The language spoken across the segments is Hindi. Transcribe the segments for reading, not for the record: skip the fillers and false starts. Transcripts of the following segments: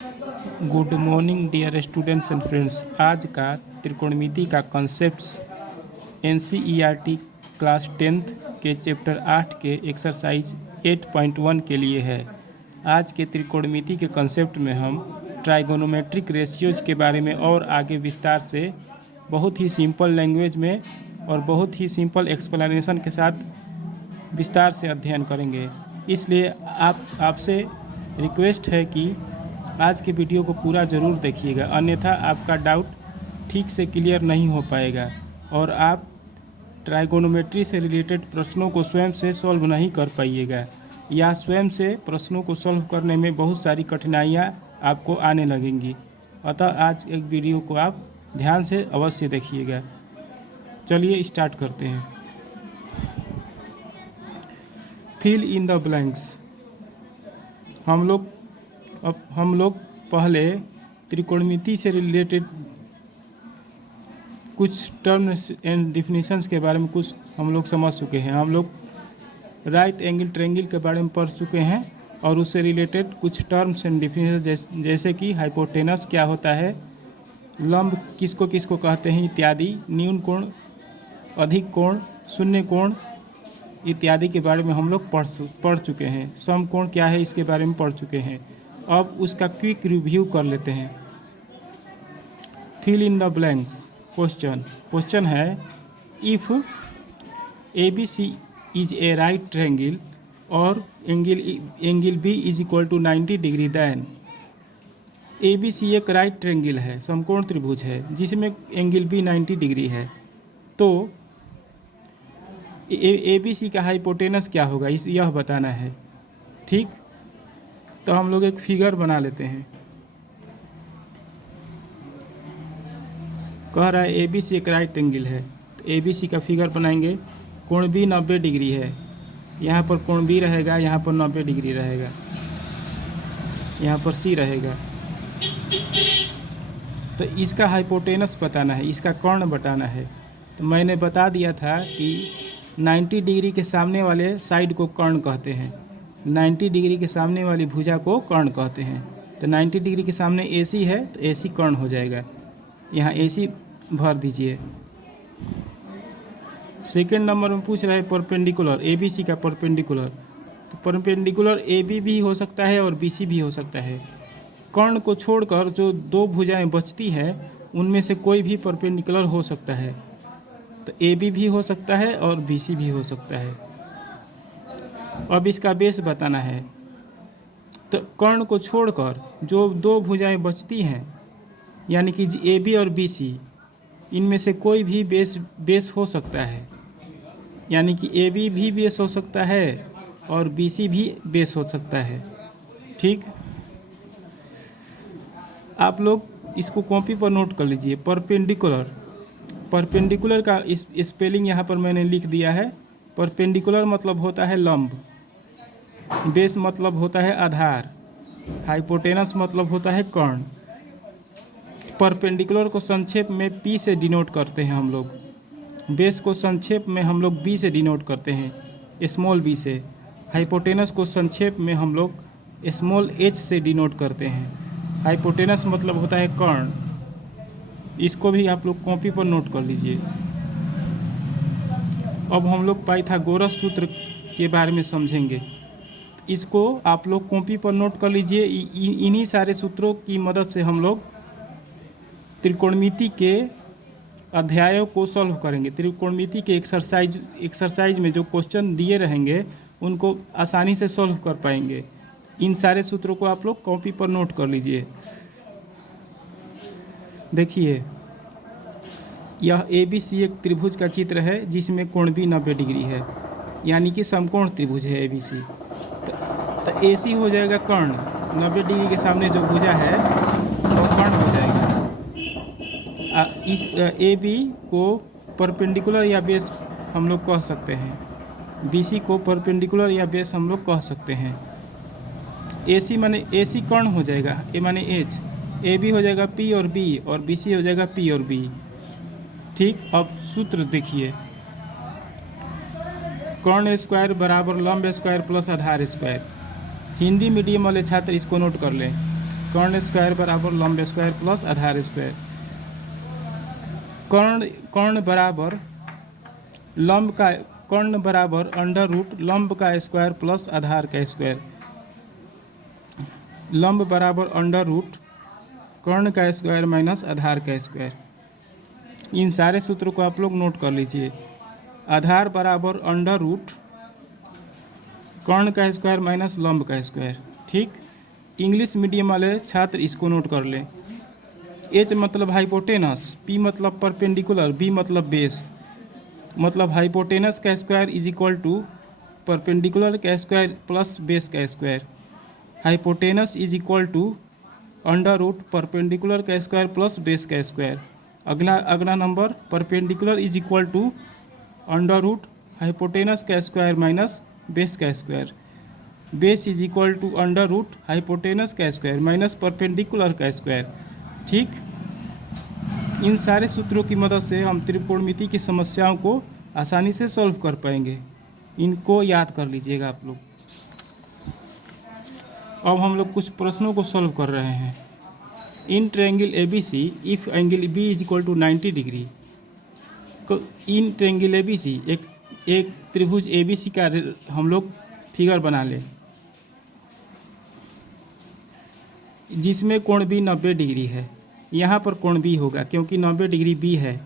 Good morning dear students and friends. आज का त्रिकोणमिति का कॉन्सेप्ट्स एनसीईआरटी क्लास 10th के चैप्टर 8 के एक्सरसाइज 8.1 के लिए है। आज के त्रिकोणमिति के कॉन्सेप्ट में हम ट्राइगोनोमेट्रिक रेशियोज के बारे में और आगे विस्तार से बहुत ही सिंपल लैंग्वेज में और बहुत ही सिंपल एक्सप्लेनेशन के साथ विस्तार से अध्ययन करेंगे। इसलिए आपसे रिक्वेस्ट है कि आज के वीडियो को पूरा ज़रूर देखिएगा, अन्यथा आपका डाउट ठीक से क्लियर नहीं हो पाएगा और आप ट्राइगोनोमेट्री से रिलेटेड प्रश्नों को स्वयं से सॉल्व नहीं कर पाइएगा या स्वयं से प्रश्नों को सॉल्व करने में बहुत सारी कठिनाइयाँ आपको आने लगेंगी। अतः आज एक वीडियो को आप ध्यान से अवश्य देखिएगा। चलिए स्टार्ट करते हैं। Fill in the blanks. हम लोग पहले त्रिकोणमिति से रिलेटेड कुछ टर्म्स एंड डिफिनीशंस के बारे में कुछ हम लोग समझ चुके हैं। हम लोग राइट एंगल ट्रायंगल के बारे में पढ़ चुके हैं और उससे रिलेटेड कुछ टर्म्स एंड डिफिनीशन जैसे कि हाइपोटेनस क्या होता है, लंब किसको किसको कहते हैं इत्यादि, न्यून कोण, अधिक कोण, शून्य कोण इत्यादि के बारे में हम लोग पढ़ चुके हैं। समकोण क्या है इसके बारे में पढ़ चुके हैं। अब उसका क्विक रिव्यू कर लेते हैं। Fill in the blanks. Question है, if ABC is a right triangle और angle B is equal to 90 डिग्री, देन ABC एक राइट ट्रायंगल है, समकोण त्रिभुज है जिसमें एंगल B 90 डिग्री है, तो ABC का हाइपोटेनस क्या होगा यह बताना है। ठीक, तो हम लोग एक फिगर बना लेते हैं। कह रहा है ABC एक राइट एंगल है, तो ABC का फिगर बनाएंगे। कोण B 90 डिग्री है, यहाँ पर कोण B रहेगा, यहाँ पर 90 डिग्री रहेगा, यहाँ पर C रहेगा। तो इसका हाइपोटेनस बताना है, इसका कर्ण बताना है। तो मैंने बता दिया था कि 90 डिग्री के सामने वाले साइड को कर्ण कहते हैं, 90 डिग्री के सामने वाली भुजा को कर्ण कहते हैं। तो 90 डिग्री के सामने AC है तो AC कर्ण हो जाएगा, यहाँ AC भर दीजिए। सेकेंड नंबर में पूछ रहा है परपेंडिकुलर, ABC का परपेंडिकुलर। तो परपेंडिकुलर AB भी हो सकता है और BC भी हो सकता है। कर्ण को छोड़कर जो दो भुजाएं बचती हैं उनमें से कोई भी परपेंडिकुलर हो सकता है। तो AB भी हो सकता है और BC भी हो सकता है। अब इसका बेस बताना है। तो कर्ण को छोड़कर जो दो भुजाएं बचती हैं यानी कि AB और BC, इनमें से कोई भी बेस हो सकता है, यानी कि AB भी बेस हो सकता है और BC भी बेस हो सकता है। ठीक, आप लोग इसको कॉपी पर नोट कर लीजिए। परपेंडिकुलर का स्पेलिंग यहाँ पर मैंने लिख दिया है। परपेंडिकुलर मतलब होता है लंब, बेस मतलब होता है आधार, हाइपोटेनस मतलब होता है कर्ण। परपेंडिकुलर को संक्षेप में P से डिनोट करते हैं हम लोग, बेस को संक्षेप में हम लोग B से डिनोट करते हैं, स्मॉल b से। हाइपोटेनस को संक्षेप में हम लोग स्मॉल h से डिनोट करते हैं। हाइपोटेनस मतलब होता है कर्ण। इसको भी आप लोग कॉपी पर नोट कर लीजिए। अब हम लोग पाइथागोरस सूत्र के बारे में समझेंगे। इसको आप लोग कॉपी पर नोट कर लीजिए। इन्हीं सारे सूत्रों की मदद से हम लोग त्रिकोणमिति के अध्यायों को सॉल्व करेंगे। त्रिकोणमिति के एक्सरसाइज में जो क्वेश्चन दिए रहेंगे उनको आसानी से सॉल्व कर पाएंगे। इन सारे सूत्रों को आप लोग कॉपी पर नोट कर लीजिए। देखिए, यह ABC एक त्रिभुज का चित्र है जिसमें कोण B 90 डिग्री है, यानी कि समकोण त्रिभुज है ABC। तो AC हो जाएगा कर्ण, 90 डिग्री के सामने जो भुजा है वो कर्ण हो जाएगा। इस AB को परपेंडिकुलर या बेस हम लोग कह सकते हैं, BC को परपेंडिकुलर या बेस हम लोग कह सकते हैं। AC माने AC कर्ण हो जाएगा, A माने H, AB हो जाएगा P और B और BC हो जाएगा P और B। ठीक, अब सूत्र देखिए, कर्ण स्क्वायर बराबर लंब स्क्वायर प्लस आधार स्क्वायर। हिंदी मीडियम वाले छात्र इसको नोट कर लें। कर्ण स्क्वायर बराबर लंब स्क्वायर प्लस आधार स्क्वायर। कर्ण बराबर लंब का, कर्ण बराबर अंडर रूट लंब का स्क्वायर प्लस आधार का स्क्वायर। लंब बराबर अंडर रूट कर्ण का स्क्वायर माइनस आधार का स्क्वायर। इन सारे सूत्रों को आप लोग नोट कर लीजिए। आधार बराबर अंडर रूट कर्ण का स्क्वायर माइनस लंब का स्क्वायर। ठीक, इंग्लिश मीडियम वाले छात्र इसको नोट कर लें। एच मतलब हाइपोटेनस, पी मतलब परपेंडिकुलर, बी मतलब बेस। मतलब हाइपोटेनस का square is equal to perpendicular का स्क्वायर प्लस बेस का square. Hypotenuse is equal to under root perpendicular का स्क्वायर प्लस बेस का स्क्वायर। अगला number perpendicular is equal to under root hypotenuse का स्क्वायर माइनस बेस का square. Base is equal to under root hypotenuse का स्क्वायर माइनस परपेंडिकुलर का स्क्वायर। ठीक, इन सारे सूत्रों की मदद से हम त्रिकोणमिति की समस्याओं को आसानी से सॉल्व कर पाएंगे। इनको याद कर लीजिएगा आप लोग। अब हम लोग कुछ प्रश्नों को सॉल्व कर रहे हैं। In triangle ABC if angle B is equal to 90 degree. In triangle ABC एक त्रिभुज ABC का हम लोग फिगर बना लें जिसमें कोण B 90 डिग्री है। यहाँ पर कोण B होगा क्योंकि 90 डिग्री B है।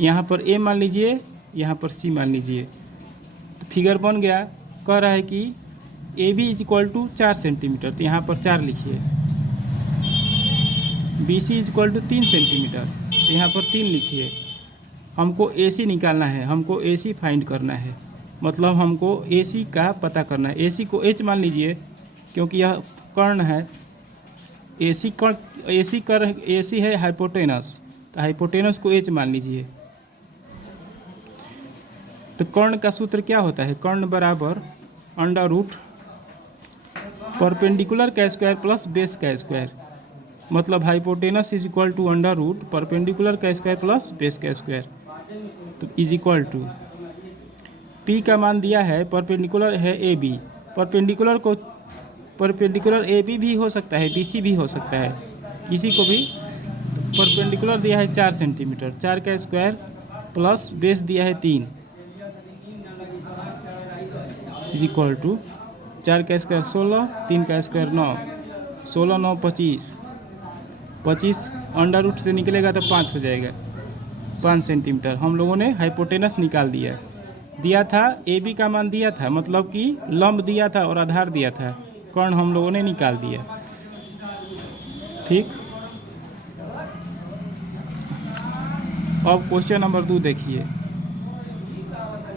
यहाँ पर A मान लीजिए, यहाँ पर C मान लीजिए, तो फिगर बन गया। कह रहा है कि AB is equal to 4 centimetre, तो यहाँ पर 4 लिखिए। BC is equal to 3 centimetre, तो यहाँ पर 3 लिखिए। हमको AC निकालना है, हमको AC फाइंड करना है, मतलब हमको AC का पता करना है। AC को H मान लीजिए क्योंकि यह कर्ण है। AC है हाइपोटेनस, तो हाइपोटेनस को H मान लीजिए। तो कर्ण का सूत्र क्या होता है? कर्ण बराबर अंडर रूट परपेंडिकुलर का स्क्वायर प्लस बेस का स्क्वायर। मतलब hypotenuse is equal to under root perpendicular का स्क्वायर प्लस बेस का स्क्वायर, तो इज इक्वल टू P का मान दिया है, परपेंडिकुलर है AB। परपेंडिकुलर AB भी हो सकता है, BC भी हो सकता है, किसी को भी। परपेंडिकुलर दिया है 4 सेंटीमीटर, 4 का स्क्वायर प्लस बेस दिया है 3 इज इक्वल टू 4 का स्क्वायर 16, 3 का स्क्वायर 9, 16 9 25, 25 अंडर रूट से निकलेगा तो 5 हो जाएगा, 5 सेंटीमीटर। हम लोगों ने हाइपोटेनस निकाल दिया था। AB का मान दिया था, मतलब कि लंब दिया था और आधार दिया था। कर्ण हम लोगों ने निकाल दिया। ठीक, अब क्वेश्चन नंबर 2 देखिए।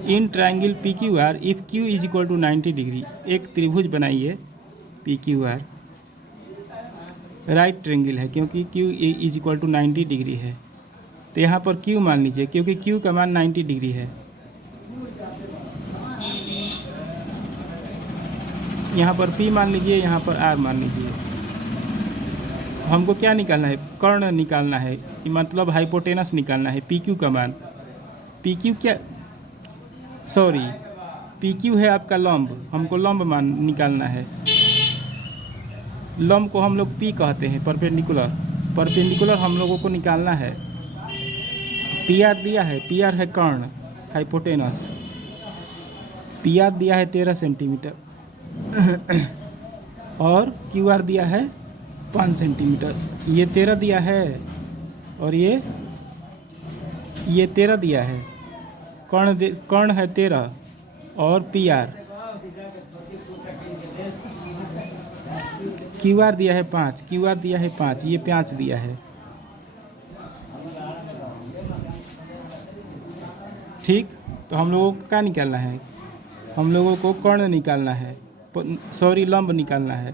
In triangle PQR if Q is equal to 90 degree. एक त्रिभुज बनाइए PQR, राइट ट्रायंगल है क्योंकि Q is equal to 90 degree है। तो यहाँ पर Q मान लीजिए क्योंकि Q का मान 90 डिग्री है। यहाँ पर P मान लीजिए, यहाँ पर R मान लीजिए। हमको क्या निकालना है? कर्ण निकालना है, मतलब हाइपोटेनस निकालना है। PQ का मान, PQ क्या, सॉरी, PQ है आपका लंब, हमको लंब मान निकालना है। लंब को हम लोग P कहते हैं, परपेंडिकुलर हम लोगों को निकालना है। PR दिया है, PR है कर्ण हाइपोटेनस, PR दिया है 13 सेंटीमीटर और QR दिया है 5 सेंटीमीटर। ये 13 दिया है और ये 13 दिया है। कर्ण है 13 और PR, QR दिया है 5, QR दिया है 5, ये 5 दिया है। ठीक, तो हम लोगों को क्या निकालना है? हम लोगों को कर्ण निकालना है, सॉरी लंब निकालना है।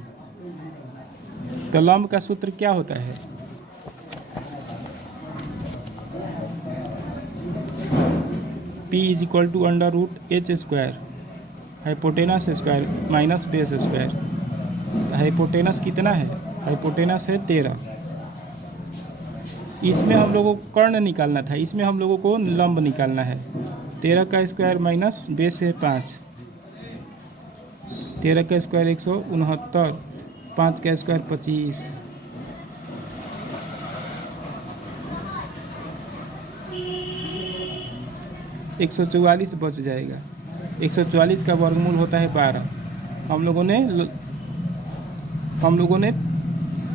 तो लंब का सूत्र क्या होता है? P is equal to under root H square hypotenuse square minus base square. Hypotenuse कितना है? हाइपोटेनस है 13। इसमें हम लोगों को कर्ण निकालना था, इसमें हम लोगों को लंब निकालना है। 13 का स्क्वायर माइनस बेस है 5, 13 का स्क्वायर 169, 5 का स्क्वायर 25, 144 बच जाएगा। 144 का वर्गमूल होता है 12। हम लोगों ने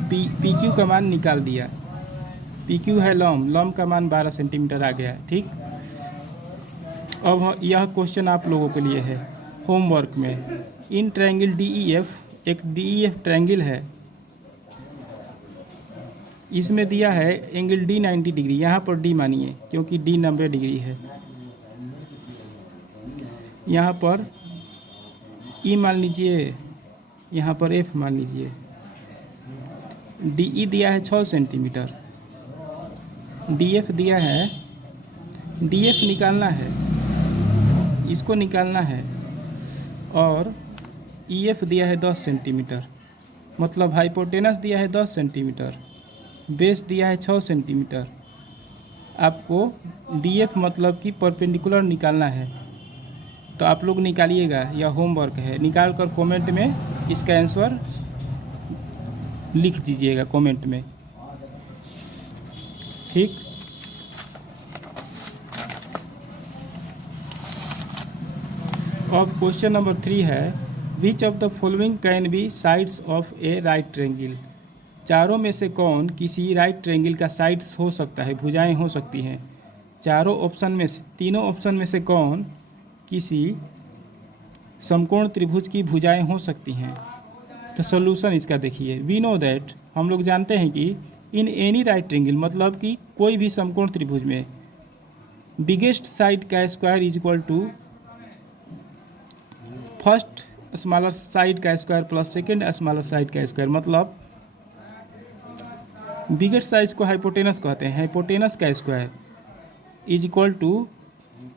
पी क्यू का मान निकाल दिया। पी क्यू है लॉम का मान 12 सेंटीमीटर आ गया। ठीक, अब यह क्वेश्चन आप लोगों के लिए है होमवर्क में। In triangle D E F, एक डी ई एफ ट्रायंगल है, इसमें दिया है एंगल डी 90 डिग्री। यहाँ पर डी मानिए क्योंकि डी 90 डिग्री है। यहाँ पर ई मान लीजिए, यहाँ पर एफ मान लीजिए। डी ई दिया है 6 सेंटीमीटर, डी एफ दिया है, डी एफ निकालना है, इसको निकालना है, और ई एफ दिया है 10 सेंटीमीटर। मतलब हाइपोटेनस दिया है 10 सेंटीमीटर, बेस दिया है 6 सेंटीमीटर। आपको डी एफ मतलब कि परपेंडिकुलर निकालना है। तो आप लोग निकालिएगा, यह होमवर्क है। निकाल कर कमेंट में इसका आंसर लिख दीजिएगा कमेंट में। ठीक, अब क्वेश्चन नंबर 3 है, which of the following can be sides of A right triangle. चारों में से कौन किसी राइट ट्रायंगल का साइड्स हो सकता है, भुजाएं हो सकती हैं। चारों ऑप्शन में से, तीनों ऑप्शन में से कौन किसी समकोण त्रिभुज की भुजाएं हो सकती हैं। तो सोल्यूशन इसका देखिए। वी नो दैट, हम लोग जानते हैं कि इन एनी राइट ट्रायंगल मतलब कि कोई भी समकोण त्रिभुज में बिगेस्ट साइड का square is equal to first smaller side का square plus second smaller side का स्क्वायर। मतलब बिगेस्ट साइज को हाइपोटेनस कहते हैं। हाइपोटेनस का स्क्वायर इज इक्वल टू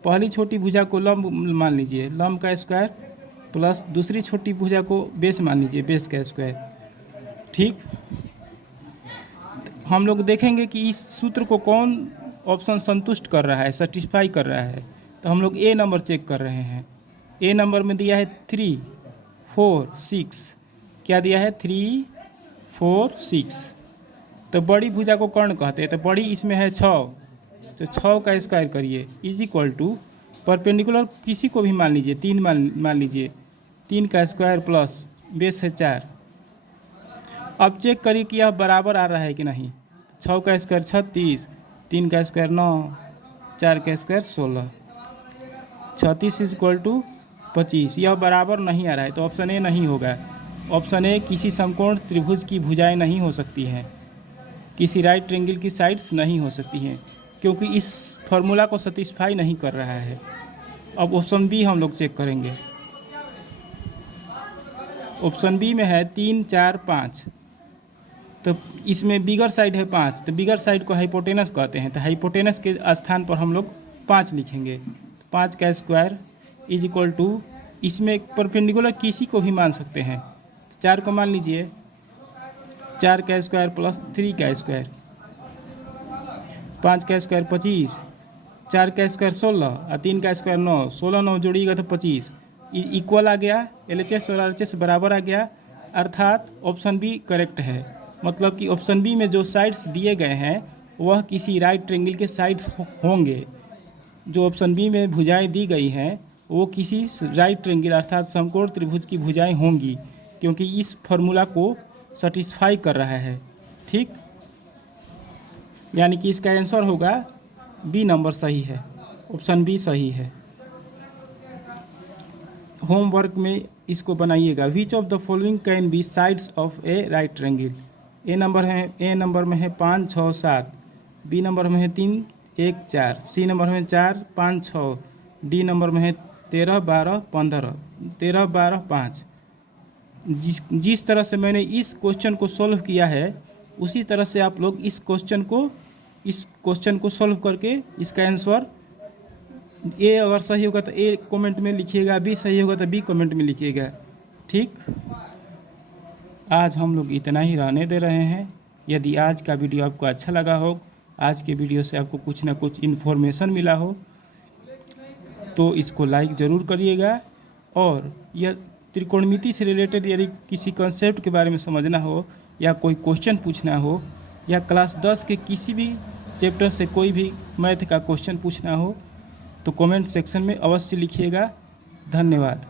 पहली छोटी भुजा को लंब मान लीजिए, लंब का स्क्वायर, प्लस दूसरी छोटी भुजा को बेस मान लीजिए, बेस का स्क्वायर। ठीक, हम लोग देखेंगे कि इस सूत्र को कौन ऑप्शन संतुष्ट कर रहा है, सेटिस्फाई कर रहा है। तो हम लोग ए नंबर चेक कर रहे हैं। ए नंबर में दिया है 3, 4, 6। क्या दिया है? 3, 4, 6। तो बड़ी भुजा को कर्ण कहते हैं। तो बड़ी इसमें है 6, तो 6 का स्क्वायर करिए इज इक्वल टू परपेंडिकुलर किसी को भी मान लीजिए, 3 मान लीजिए, 3 का स्क्वायर प्लस बेस है 4। अब चेक करिए कि यह बराबर आ रहा है कि नहीं। 6 का स्क्वायर 36, 3 का स्क्वायर 9, 4 का स्क्वायर 16, 36 इज इक्वल टू 25। यह बराबर नहीं आ रहा है, तो ऑप्शन ए नहीं होगा। ऑप्शन ए, किसी समकोण त्रिभुज की भुजाएं नहीं हो सकती हैं, किसी राइट ट्रायंगल की साइड्स नहीं हो सकती हैं, क्योंकि इस फॉर्मूला को सेटिस्फाई नहीं कर रहा है। अब ऑप्शन बी हम लोग चेक करेंगे। ऑप्शन बी में है 3, 4, 5। तो इसमें बिगर साइड है 5, तो बिगर साइड को हाइपोटेनस कहते हैं। तो हाइपोटेनस के स्थान पर हम लोग 5 लिखेंगे। 5 का स्क्वायर इज इक्वल टू, इसमें परपेंडिकुलर किसी को भी मान सकते हैं। 4 को मान लीजिए, 4 का स्क्वायर प्लस 3 का स्क्वायर, 5 का स्क्वायर 25, 4 का स्क्वायर 16 और 3 का स्क्वायर 9। 16 9 जोड़िएगा तो 25 इक्वल आ गया। LHS और RHS बराबर आ गया, अर्थात ऑप्शन बी करेक्ट है। मतलब कि ऑप्शन बी में जो साइड्स दिए गए हैं वह किसी राइट ट्रायंगल के साइड्स होंगे। जो ऑप्शन बी में भुजाएं दी गई हैं वो किसी राइट ट्रायंगल अर्थात समकोण त्रिभुज की भुजाएं होंगी, क्योंकि इस फार्मूला को सेटिस्फाई कर रहा है। ठीक, यानी कि इसका आंसर होगा बी नंबर सही है, ऑप्शन बी सही है। होमवर्क में इसको बनाइएगा। Which of the following can be sides of A right triangle. A number में है 5, 6, 7। बी नंबर में है 3, 1, 4। सी नंबर में 4, 5, 6। डी नंबर में है 13, 12, 15। 13, 12, 5। जिस तरह से मैंने इस क्वेश्चन को सॉल्व किया है उसी तरह से आप लोग इस क्वेश्चन को सॉल्व करके इसका आंसर, ए अगर सही होगा तो ए कमेंट में लिखिएगा, बी सही होगा तो बी कमेंट में लिखिएगा। ठीक, आज हम लोग इतना ही रहने दे रहे हैं। यदि आज का वीडियो आपको अच्छा लगा हो, आज के वीडियो से आपको कुछ ना कुछ इन्फॉर्मेशन मिला हो, तो इसको लाइक ज़रूर करिएगा। और यह त्रिकोणमिति से रिलेटेड यदि किसी कॉन्सेप्ट के बारे में समझना हो या कोई क्वेश्चन पूछना हो या क्लास 10 के किसी भी चैप्टर से कोई भी मैथ का क्वेश्चन पूछना हो तो कमेंट सेक्शन में अवश्य लिखिएगा। धन्यवाद।